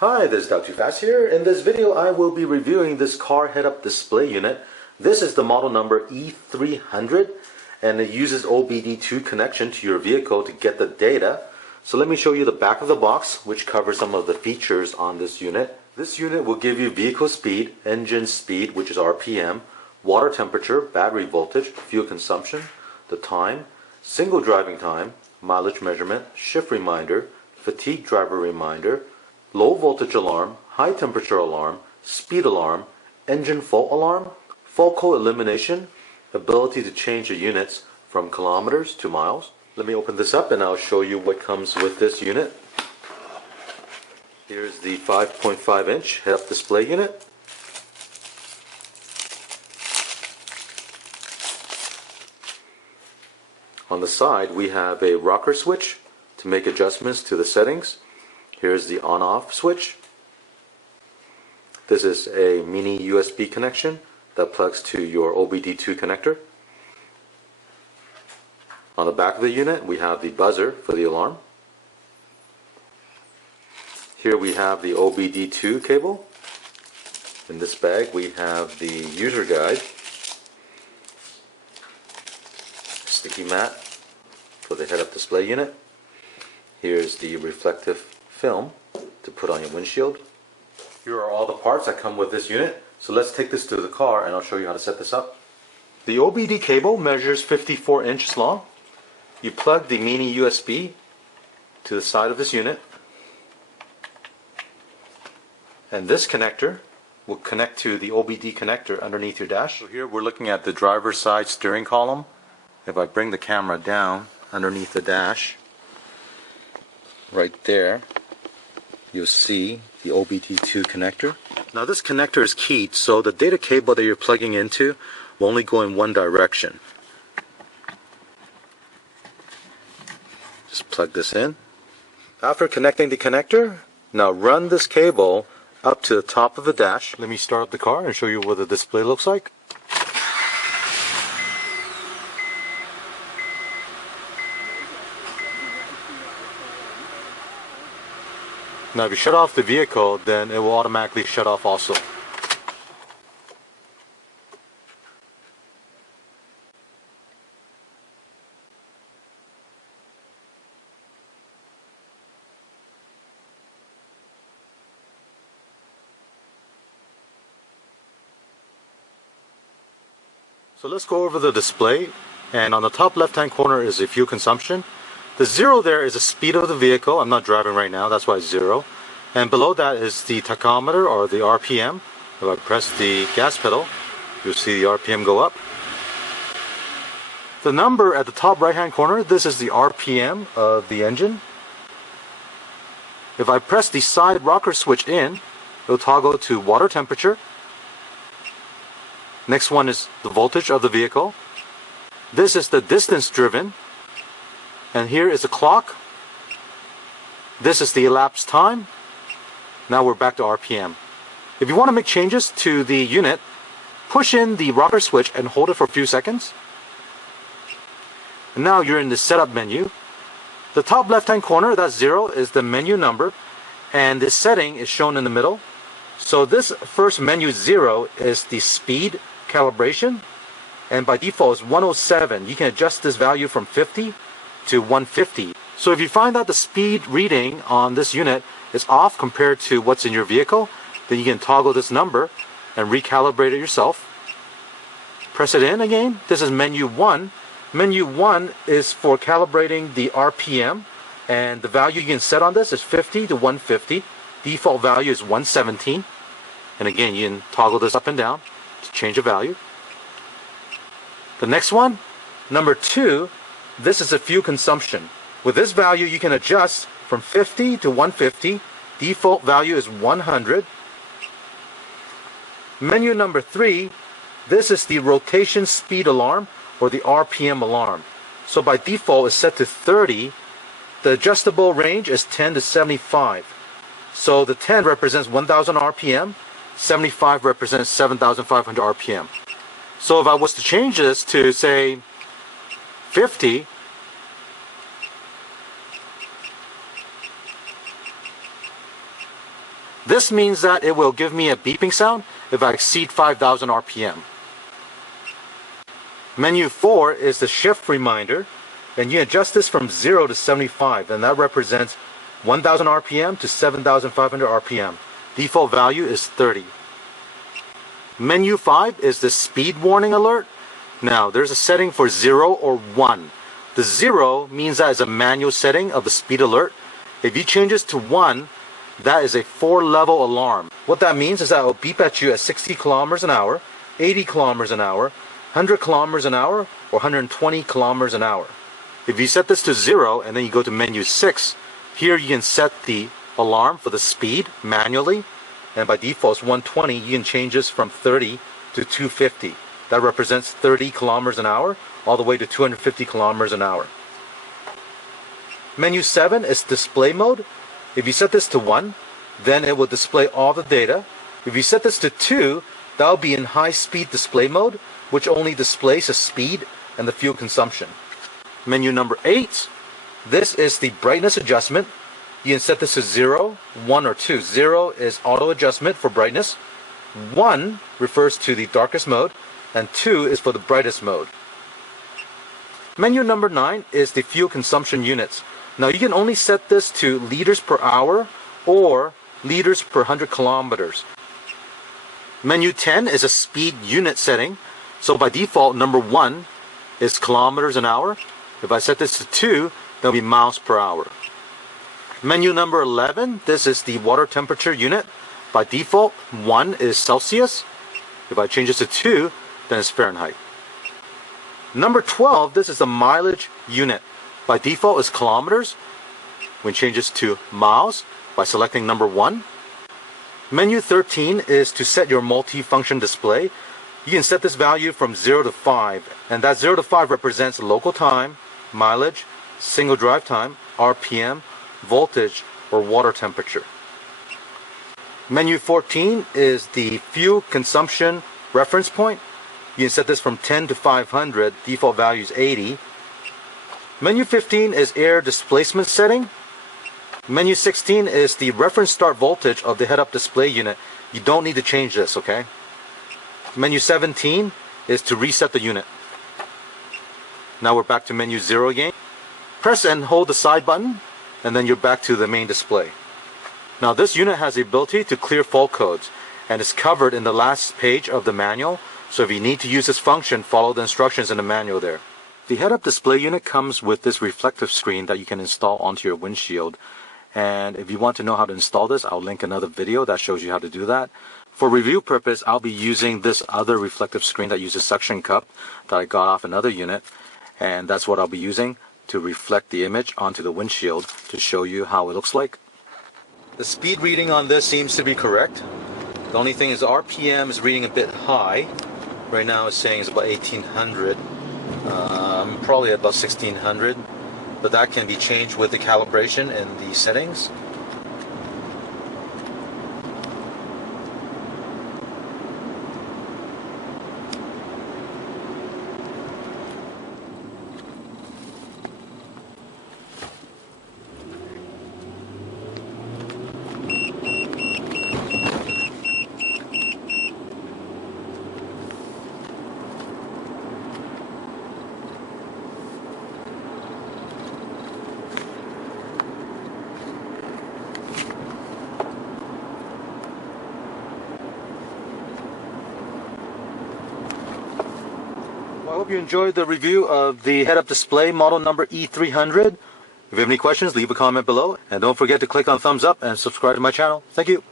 Hi, this is Dr. Fast here. In this video I will be reviewing this car head-up display unit. This is the model number E300 and it uses OBD2 connection to your vehicle to get the data. So let me show you the back of the box, which covers some of the features on this unit. This unit will give you vehicle speed, engine speed, which is RPM, water temperature, battery voltage, fuel consumption, the time, single driving time, mileage measurement, shift reminder, fatigue driver reminder, low voltage alarm, high temperature alarm, speed alarm, engine fault alarm, fault code elimination, ability to change the units from kilometers to miles. Let me open this up and I'll show you what comes with this unit. Here's the 5.5 inch head-up display unit. On the side we have a rocker switch to make adjustments to the settings. Here's the on-off switch. This is a mini USB connection that plugs to your OBD2 connector. On the back of the unit we have the buzzer for the alarm. Here we have the OBD2 cable. In this bag we have the user guide, sticky mat for the head-up display unit. Here's the reflective film to put on your windshield. Here are all the parts that come with this unit. So let's take this to the car and I'll show you how to set this up. The OBD cable measures 54 inches long. You plug the mini USB to the side of this unit, and this connector will connect to the OBD connector underneath your dash. So here we're looking at the driver's side steering column. If I bring the camera down underneath the dash, right there, you'll see the OBD2 connector. Now this connector is keyed, so the data cable that you're plugging into will only go in one direction. Just plug this in. After connecting the connector, now run this cable up to the top of the dash. Let me start up the car and show you what the display looks like. Now if you shut off the vehicle, then it will automatically shut off also. So let's go over the display, and on the top left hand corner is the fuel consumption. The 0 there is the speed of the vehicle. I'm not driving right now, that's why it's 0. And below that is the tachometer, or the RPM. If I press the gas pedal, you'll see the RPM go up. The number at the top right hand corner, this is the RPM of the engine. If I press the side rocker switch in, it'll toggle to water temperature. Next one is the voltage of the vehicle. This is the distance driven. And here is the clock. This is the elapsed time. Now we're back to RPM. If you want to make changes to the unit, push in the rocker switch and hold it for a few seconds. And now you're in the setup menu. The top left hand corner, that's 0, is the menu number, and the setting is shown in the middle. So this first menu 0 is the speed calibration, and by default is 107. You can adjust this value from 50 to 150. So if you find out the speed reading on this unit is off compared to what's in your vehicle, then you can toggle this number and recalibrate it yourself. Press it in again. This is menu 1. Menu 1 is for calibrating the RPM, and the value you can set on this is 50 to 150. Default value is 117. And again, you can toggle this up and down to change the value. The next one, number 2, this is a fuel consumption. With this value you can adjust from 50 to 150. Default value is 100. Menu number 3, this is the rotation speed alarm, or the RPM alarm. So by default it's set to 30. The adjustable range is 10 to 75. So the 10 represents 1000 RPM, 75 represents 7500 RPM. So if I was to change this to say 50, This means that it will give me a beeping sound if I exceed 5,000 RPM. Menu 4 is the shift reminder, and you adjust this from 0 to 75, and that represents 1,000 RPM to 7,500 RPM. Default value is 30. Menu 5 is the speed warning alert. Now, there's a setting for 0 or 1. The 0 means that is a manual setting of the speed alert. If you change this to 1, that is a 4-level alarm. What that means is that it will beep at you at 60 kilometers an hour, 80 kilometers an hour, 100 kilometers an hour, or 120 kilometers an hour. If you set this to 0 and then you go to menu 6, here you can set the alarm for the speed manually, and by default it's 120. You can change this from 30 to 250. That represents 30 kilometers an hour all the way to 250 kilometers an hour. Menu 7 is display mode. If you set this to 1, then it will display all the data. If you set this to 2, that will be in high speed display mode, which only displays the speed and the fuel consumption. Menu number 8, this is the brightness adjustment. You can set this to 0, 1, or 2. 0 is auto adjustment for brightness. 1 refers to the darkest mode, and 2 is for the brightest mode. Menu number 9 is the fuel consumption units. Now you can only set this to liters per hour or liters per 100 kilometers. Menu 10 is a speed unit setting. So by default, number 1 is kilometers an hour. If I set this to 2, that'll be miles per hour. Menu number 11, this is the water temperature unit. By default, 1 is Celsius. If I change this to 2, then it's Fahrenheit. Number 12, this is the mileage unit. By default is kilometers. We change this to miles by selecting number 1. Menu 13 is to set your multi-function display. You can set this value from 0 to 5, and that 0 to 5 represents local time, mileage, single drive time, RPM, voltage, or water temperature. Menu 14 is the fuel consumption reference point. You can set this from 10 to 500, default value is 80. Menu 15 is air displacement setting. Menu 16 is the reference start voltage of the head-up display unit. You don't need to change this, okay? Menu 17 is to reset the unit. Now we're back to menu 0 again. Press and hold the side button, and then you're back to the main display. Now this unit has the ability to clear fault codes, and is covered in the last page of the manual. So if you need to use this function, follow the instructions in the manual there. The head-up display unit comes with this reflective screen that you can install onto your windshield. And if you want to know how to install this, I'll link another video that shows you how to do that. For review purpose, I'll be using this other reflective screen that uses suction cup that I got off another unit. And that's what I'll be using to reflect the image onto the windshield to show you how it looks like. The speed reading on this seems to be correct. The only thing is RPM is reading a bit high. Right now it's saying it's about 1800. Probably about 1600, but that can be changed with the calibration and the settings. I hope you enjoyed the review of the head-up display model number E300. If you have any questions, leave a comment below. And don't forget to click on thumbs up and subscribe to my channel. Thank you.